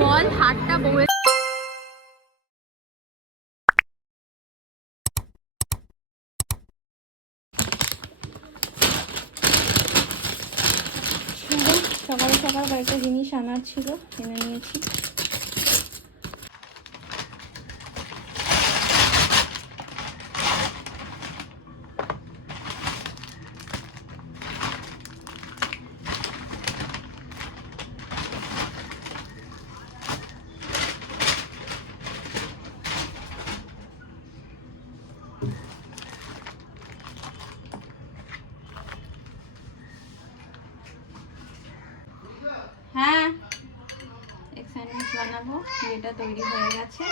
বল বউয়ের সকালে সকাল কয়েকটা জিনিস আনার ছিল এনে নিয়েছি হ্যাঁ এক স্যান্ডউইচ বানাবো এটা তৈরি হয়ে গেছে।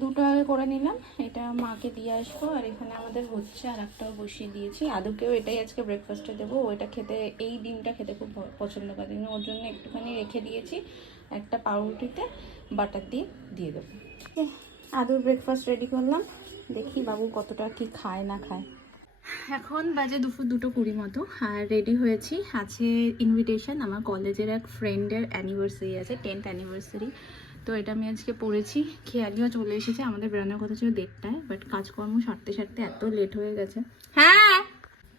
দুটো আগে করে নিলাম। এটা মাকে দিয়ে আসব, আর এখানে আমাদের হচ্ছে আর একটাও বসিয়ে দিয়েছি। আদুকেও এটাই আজকে ব্রেকফাস্টে দেবো। ওইটা খেতে, এই ডিমটা খেতে খুব পছন্দ করে। ওর জন্য একটুখানি রেখে দিয়েছি। একটা পাউরুটিতে বাটার দিয়ে দিয়ে দেবো। আদুর ব্রেকফাস্ট রেডি করলাম। দেখি বাবু কতটা কি খায়, না খায়। এখন বাজে দুপুর দুটো কুড়ি মতো, আর রেডি হয়েছি। আছে ইনভিটেশন আমার কলেজের এক ফ্রেন্ডের অ্যানিভার্সারি আছে টেন্থ অ্যানিভার্সারি তো এটা আমি আজকে পড়েছি, খেয়ালিও চলে এসেছে, আমাদের বেরোনোর কথা ছিল দেড়টায় বাট কাজকর্ম সারতে সারতে এত লেট হয়ে গেছে। হ্যাঁ!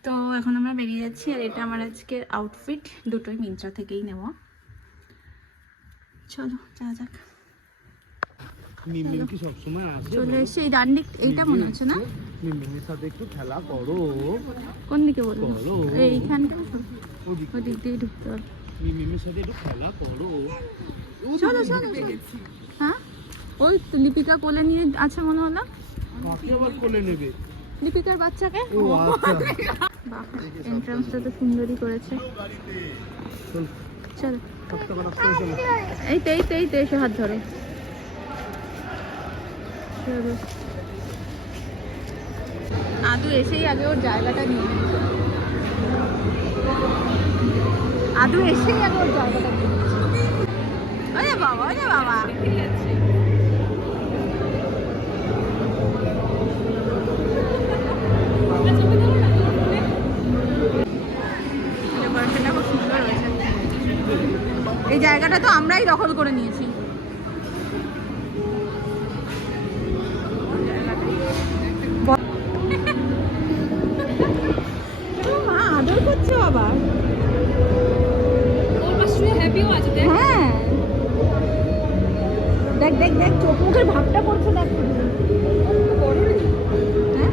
তো এখন আমরা বেরিয়ে যাচ্ছি, আর এটা আমার আজকের আউটফিট দুটোই মিন্ত্রা থেকেই নেওয়া। চলো যা যাক। চলে এসে এই ডান্ডি এইটা মনে হচ্ছে না? মিমিমের সাথে একটু খেলা করো। কোন দিকে বলব এইখানটা ওদিকে। ওদিক দিয়ে ঢুকতে হবে। মিমিমের সাথে একটু খেলা করো। চলো চলো চলো। হ্যাঁ? ওই তো লিপিকা কোলে নিয়ে আছে মনে হলো? আবার কোলে নেবে? লিপিকার বাচ্চাকে? আচ্ছা। এন্ট্রান্সটা তো সুন্দরই করেছে। চল। এই তো এই তো এই তো এসে হাত ধরো। আদু এসেই আগে ওর জায়গাটা নিয়ে নিয়েছে। আদু এসেই আগে ওর জায়গাটা নিয়ে ওরে বাবা ওরে বাবা। এই জায়গাটা তো আমরাই দখল করে নিয়েছি। আবার? হ্যাঁ। দেখ দেখ দেখ চোখ মুখের ভাবটা করছে দেখ। হ্যাঁ?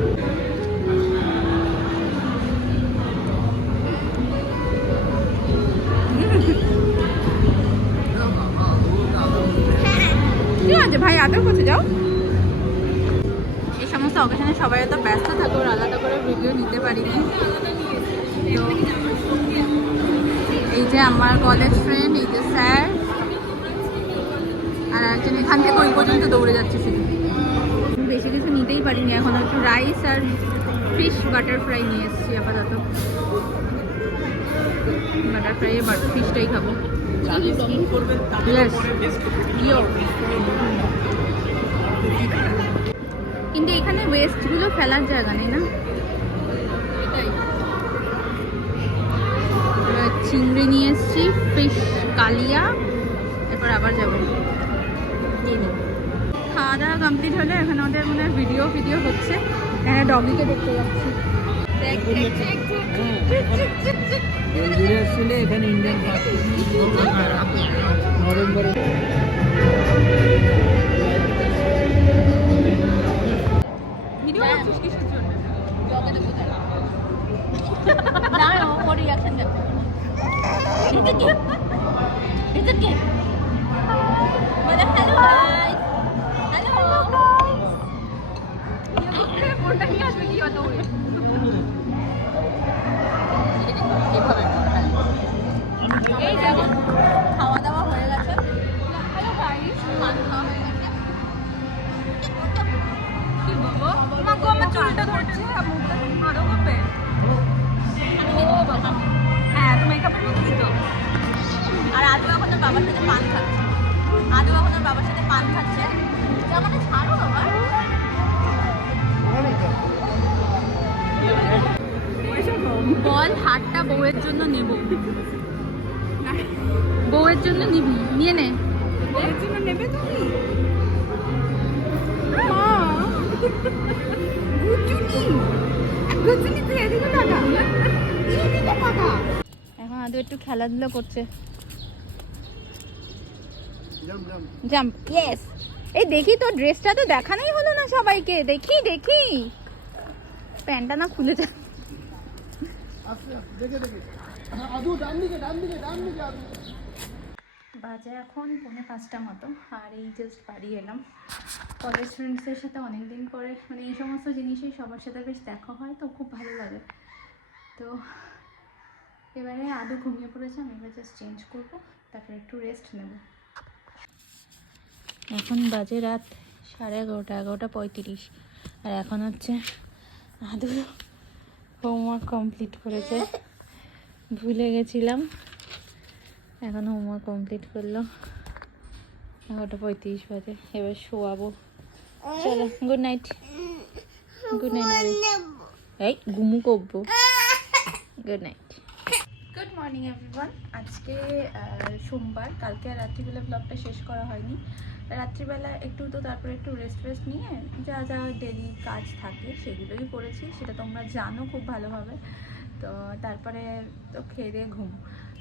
ভাই? আদর করতে যাও। এই সমস্ত অকেশনে সবাই এত ব্যস্ত থাকে ওর আলাদা করে ভিডিও নিতে পারিনি। তো এই যে আমার কলেজ ফ্রেন্ড এই যে স্যার আর একজন এখান থেকে ওই পর্যন্ত দৌড়ে যাচ্ছে শুধু। বেশি কিছু নিতেই পারিনি, এখন একটু রাইস আর ফিশ বাটার ফ্রাই নিয়ে এসেছি আপাতত। বাটার ফ্রাই বাট ফিশটাই খাব. কিন্তু এখানে ওয়েস্টগুলো ফেলার জায়গা নেই না? চিংড়ি নিয়ে এসেছি ফিশ কালিয়া। এরপর আবার যাব। এই খাওয়া দাওয়া কমপ্লিট হলে এখন ওদের মনে হয় ভিডিও ভিডিও হচ্ছে। এখানে ডগিকে দেখতে যাচ্ছি। এখানে ইন্ডিয়ান নভেম্বরে ভিডিও করছিস কিসের জন্য? রিয়াকশন দেখো এটা কি এটা কি বলে হ্যালো গাইস হ্যালো ফোনটা নিয়ে আসবে কি হতো এভাবে বল হারটা বউয়ের জন্য নেব। বউয়ের জন্য নিবি নিয়ে নে। জন্য নেবে তুমি? এখন আদৌ একটু খেলাধুলা করছে। জাম্প ইয়েস এই দেখি তো ড্রেসটা তো দেখানোই হলো না সবাইকে। দেখি দেখি। প্যান্টটা না খুলে যা বাজে এখন পৌনে পাঁচটা মতো, আর এই জাস্ট বাড়ি এলাম। কলেজ ফ্রেন্ডসদের সাথে অনেক দিন পরে মানে এই সমস্ত জিনিসই সবার সাথে বেশ দেখা হয়, তো খুব ভালো লাগে। তো এবারে আদৌ ঘুমিয়ে পড়েছে, আমি এবার জাস্ট চেঞ্জ করব, তারপরে একটু রেস্ট নেব। এখন বাজে রাত সাড়ে এগারোটা এগারোটা পঁয়ত্রিশ, আর এখন হচ্ছে আদৌ হোমওয়ার্ক কমপ্লিট করেছে। ভুলে গেছিলাম। এখন হোমওয়ার্ক কমপ্লিট করল। এগারোটা পঁয়ত্রিশ বাজে। এবার শোয়াবো। চলো গুড নাইট গুড নাইট এই ঘুমু করব গুড নাইট মর্নিং এভরিওয়ান আজকে সোমবার। কালকে আর রাত্রিবেলা ব্লগটা শেষ করা হয়নি। রাত্রিবেলা একটু তো তারপরে একটু রেস্ট ফেস্ট নিয়ে যা যা ডেলি কাজ থাকে সেগুলোই করেছি। সেটা তোমরা জানো খুব ভালোভাবে। তো তারপরে তো খেয়ে দিয়ে ঘুম।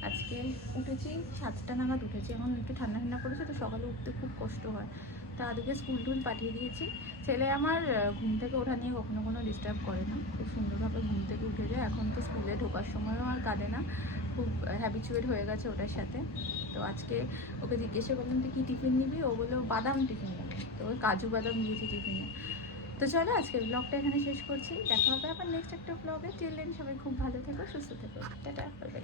আজকে উঠেছি, সাতটা নাগাদ উঠেছি। এখন একটু ঠান্ডা ঠান্ডা করেছে তো সকালে উঠতে খুব কষ্ট হয়। তা আদিকে স্কুল টুল পাঠিয়ে দিয়েছি। ছেলে আমার ঘুম থেকে ওঠা নিয়ে কখনো কোনো ডিস্টার্ব করে না। খুব সুন্দরভাবে ঘুম থেকে উঠে যায়। এখন তো স্কুলে ঢোকার সময়ও আর কাঁদে না। খুব হ্যাবিচুয়েট হয়ে গেছে ওটার সাথে। তো আজকে ওকে জিজ্ঞাসা করলাম, তুই কী টিফিন নিবি? ও বলল, বাদাম টিফিন নেবে। তো ওই কাজু বাদাম দিয়েছি টিফিনে তো চলো আজকে ব্লগটা এখানে শেষ করছি। দেখা হবে আবার নেক্সট একটা ব্লগে টিল সবাই খুব ভালো থেকো, সুস্থ থেকো। Tata bye